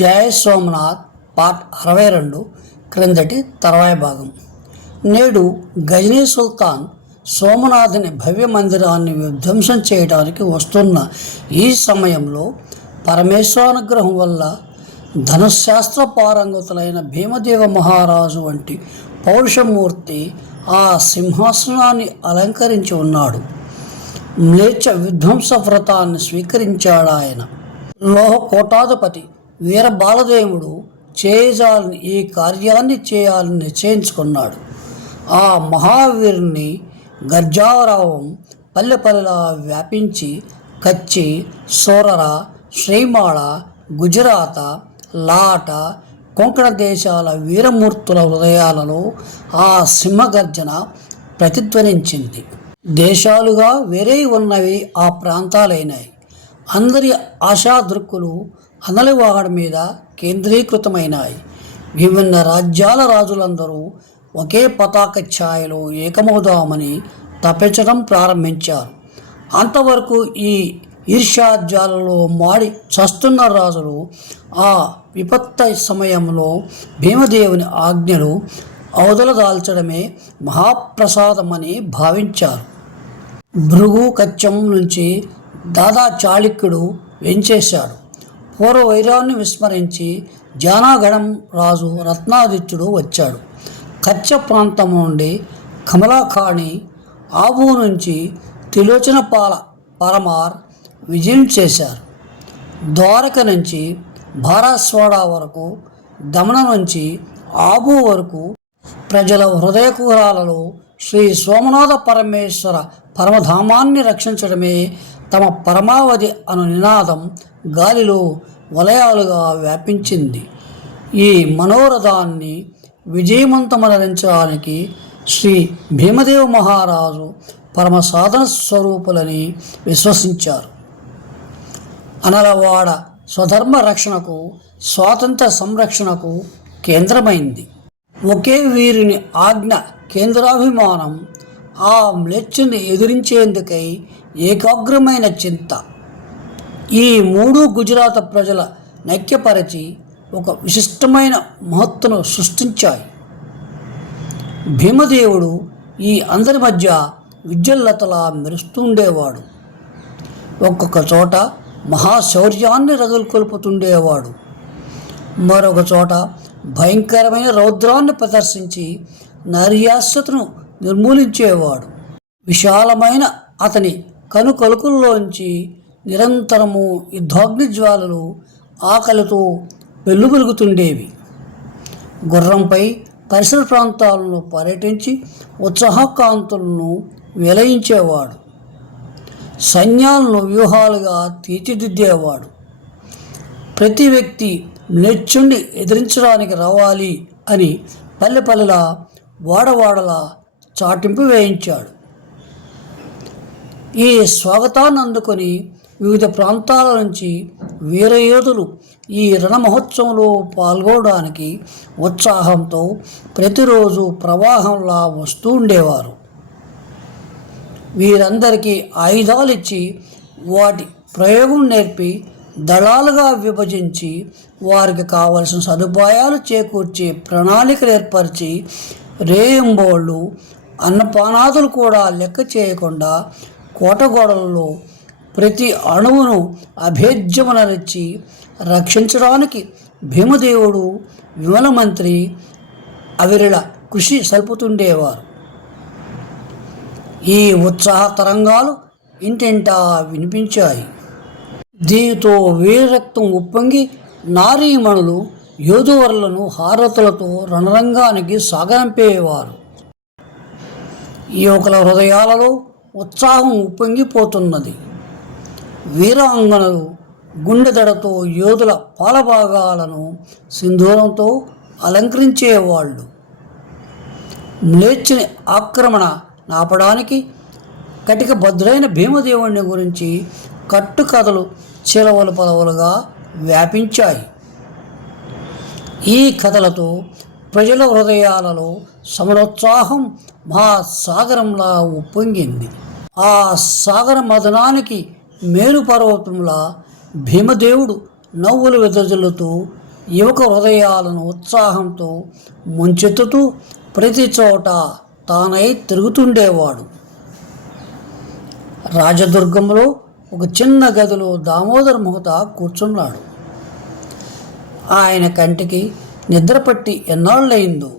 జయ Somnath part అరవై రెండు క్రిందటి తర్వాయి భాగం. నేడు గజనీ సుల్తాన్ సోమనాథుని భవ్య మందిరాన్ని విధ్వంసం చేయడానికి వస్తున్న ఈ సమయంలో పరమేశ్వరానుగ్రహం వల్ల ధనుశాస్త్ర పారంగతులైన భీమదేవ మహారాజు వంటి పౌరుషమూర్తి ఆ సింహాసనాన్ని అలంకరించి ఉన్నాడు. మ్లేచ్ఛ విధ్వంస వ్రతాన్ని స్వీకరించాడు ఆయన లోహ కోటాధిపతి వీర బాలదేవుడు చేయజాలని ఈ కార్యాన్ని చేయాలని నిశ్చయించుకున్నాడు. ఆ మహావీరుని గర్జారావం పల్లె పల్లెలా వ్యాపించి కచ్చి సోరర శ్రీమాళ గుజరాత లాట కొంకణ దేశాల వీరమూర్తుల హృదయాలలో ఆ సింహగర్జన ప్రతిధ్వనించింది. దేశాలుగా వేరే ఉన్నవి ఆ ప్రాంతాలైనాయి. అందరి ఆశాదృక్కులు అనలివాగడి మీద కేంద్రీకృతమైనాయి. విభిన్న రాజ్యాల రాజులందరూ ఒకే పతాక ఛాయలో ఏకమవుదామని తప్పించడం ప్రారంభించారు. అంతవరకు ఈ ఈర్ష్యాజ్యాలలో మాడి చస్తున్న రాజులు ఆ విపత్త సమయంలో భీమదేవుని ఆజ్ఞలు అవదలదాల్చడమే మహాప్రసాదమని భావించారు. భృగు కచ్చం నుంచి దాదా చాళుక్యుడు వెంచేశాడు. పూర్వ వైరాన్ని విస్మరించి జానాగణం రాజు రత్నాదిత్యుడు వచ్చాడు. కచ్చ ప్రాంతం నుండి కమలాఖాణి ఆబు నుంచి తిలోచనపాల పరమార్ విజయం చేశారు. ద్వారక నుంచి భారాస్వాడ వరకు దమన నుంచి ఆబు వరకు ప్రజల హృదయకురాలలో శ్రీ సోమనాథ పరమేశ్వర పరమధామాన్ని రక్షించడమే తమ పరమావధి అను నినాదం గాలిలో వలయాలుగా వ్యాపించింది. ఈ మనోరథాన్ని విజయవంతమరించడానికి శ్రీ భీమదేవ మహారాజు పరమ సాధన స్వరూపులని విశ్వసించారు. అనలవాడ స్వధర్మ రక్షణకు స్వాతంత్ర సంరక్షణకు కేంద్రమైంది. ఒకే వీరిని ఆజ్ఞ కేంద్రాభిమానం ఆ మ్లెచ్చుని ఎదిరించేందుకై ఏకాగ్రమైన చింత. ఈ మూడు గుజరాత్ ప్రజల నైక్యపరచి ఒక విశిష్టమైన మహత్తును సృష్టించాయి. భీమదేవుడు ఈ అందరి మధ్య విద్యుల్లతలా మెరుస్తుండేవాడు. ఒక్కొక్క చోట మహాశౌర్యాన్ని రగులుకొల్పుతుండేవాడు. మరొక చోట భయంకరమైన రౌద్రాన్ని ప్రదర్శించి నార్యాస్యతను నిర్మూలించేవాడు. విశాలమైన అతని కనుకొలుకుల్లోంచి నిరంతరము యుద్ధాగ్ని జ్వాలలు ఆకలితో వెలుగులుగుతుండేవి గుర్రంపై పరిసర ప్రాంతాలను పర్యటించి ఉత్సాహకాంతులను వెలయించేవాడు. సైన్యాలను వ్యూహాలుగా తీర్చిదిద్దేవాడు. ప్రతి వ్యక్తి మ్లేచ్చుణ్ణి ఎదిరించడానికి రావాలి అని పల్లె పల్లెలా వాడవాడలా చాటింపు వేయించాడు. ఈ స్వాగతాన్ని అందుకొని వివిధ ప్రాంతాల నుంచి వీరయోధులు ఈ రణమహోత్సవంలో పాల్గొనడానికి ఉత్సాహంతో ప్రతిరోజు ప్రవాహంలా వస్తూ ఉండేవారు. వీరందరికీ ఆయుధాలు ఇచ్చి వాటి ప్రయోగం నేర్పి దళాలుగా విభజించి వారికి కావలసిన సదుపాయాలు చేకూర్చి ప్రణాళికలు ఏర్పరిచి రేయింబోళ్ళు అన్నపానాదులు కూడా లెక్క చేయకుండా కోటగోడలలో ప్రతి అణువును అభేద్యమునరిచి రక్షించడానికి భీమదేవుడు విమల మంత్రి అవిరళ కృషి సల్పుతుండేవారు. ఈ ఉత్సాహ తరంగాలు ఇంటింటా వినిపించాయి. దీనితో వీరరక్తం ఉప్పొంగి నారీమణులు యోధువర్లను హారతులతో రణరంగానికి సాగనంపేవారు. యువకుల హృదయాలలో ఉత్సాహం ఉప్పొంగిపోతున్నది వీరాంగనలు గుండెదడతో యోధుల పాలభాగాలను సింధూరంతో అలంకరించేవాళ్ళు. మ్లేచ్చుని ఆక్రమణ నాపడానికి కటిక భద్రైన భీమదేవుని గురించి కట్టుకథలు చిలవలు పదవులుగా వ్యాపించాయి. ఈ కథలతో ప్రజల హృదయాలలో సమరోత్సాహం మహాసాగరంలా ఉప్పొంగింది. ఆ సాగర మదనానికి మేలుపర్వతంలా భీమదేవుడు నవ్వులు వెదజల్లుతూ యువక హృదయాలను ఉత్సాహంతో ముంచెత్తుతూ ప్రతి చోట తానై తిరుగుతుండేవాడు. రాజదుర్గంలో ఒక చిన్న గదిలో దామోదర మొహత కూర్చున్నాడు. ఆయన కంటికి నిద్రపట్టి ఎన్నాళ్ళయిందో.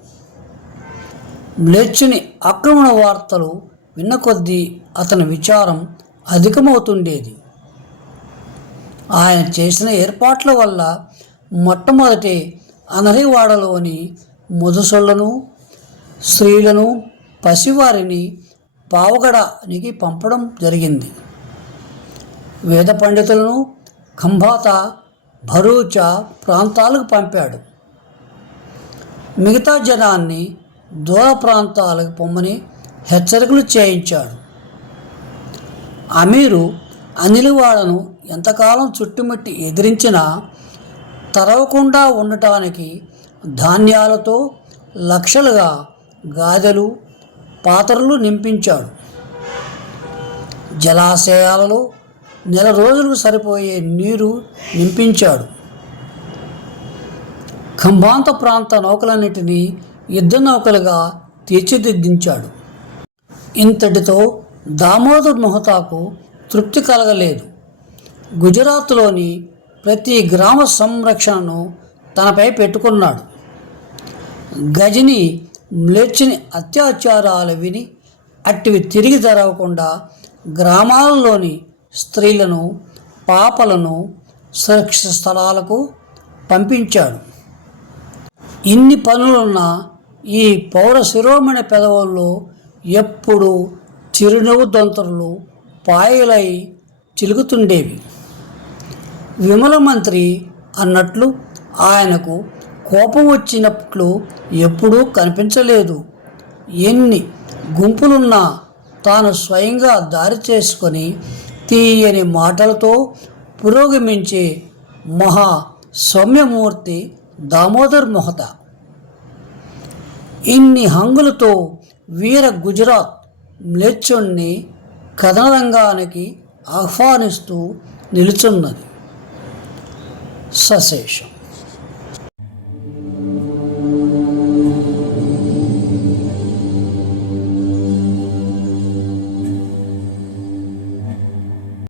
మ్లేచ్చుని ఆక్రమణ వార్తలు విన్న కొద్దీ అతని విచారం అధికమవుతుండేది. ఆయన చేసిన ఏర్పాట్ల వల్ల మొట్టమొదటి అనరివాడలోని ముదుసొళ్ళను స్త్రీలను పసివారిని పావగడానికి పంపడం జరిగింది. వేద పండితులను ఖంభాత భరూచ ప్రాంతాలకు పంపాడు. మిగతా జనాన్ని దూర ప్రాంతాలకు పొమ్మని హెచ్చరికలు చేయించాడు. అమీరు అనిలివాడను ఎంతకాలం చుట్టుముట్టి ఎదిరించినా తరవకుండా ఉండటానికి ధాన్యాలతో లక్షలుగా గాదెలు పాత్రలు నింపించాడు. జలాశయాలలో నెల రోజులకు సరిపోయే నీరు నింపించాడు. ఖంబాంత ప్రాంత నౌకలన్నిటినీ యుద్ధ నౌకలుగా తీర్చిదిద్దించాడు. ఇంతటితో దామోదర్ మొహతాకు తృప్తి కలగలేదు. గుజరాత్లోని ప్రతి గ్రామ సంరక్షణను తనపై పెట్టుకున్నాడు. గజని మ్లేచ్చుని అత్యాచారాలు విని అట్టివి తిరిగి జరగకుండా గ్రామాలలోని స్త్రీలను పాపలను సురక్షిత స్థలాలకు పంపించాడు. ఇన్ని పనులున్న ఈ పౌర శిరోమణి పెదవుల్లో ఎప్పుడు చిరునవ్వు దొంతరులు పాయలై చిలుకుతుండేవి. విమల మంత్రి అన్నట్లు ఆయనకు కోపం వచ్చినట్లు ఎప్పుడూ కనిపించలేదు. ఎన్ని గుంపులున్నా తాను స్వయంగా దారి చేసుకొని తీయని మాటలతో పురోగమించే మహా సౌమ్యమూర్తి దామోదర్ మొహత. ఇన్ని హంగులతో వీర గుజరాత్ మ్లేచ్చుణ్ణి కథనరంగానికి ఆహ్వానిస్తూ నిలుచున్నది. సశేషం.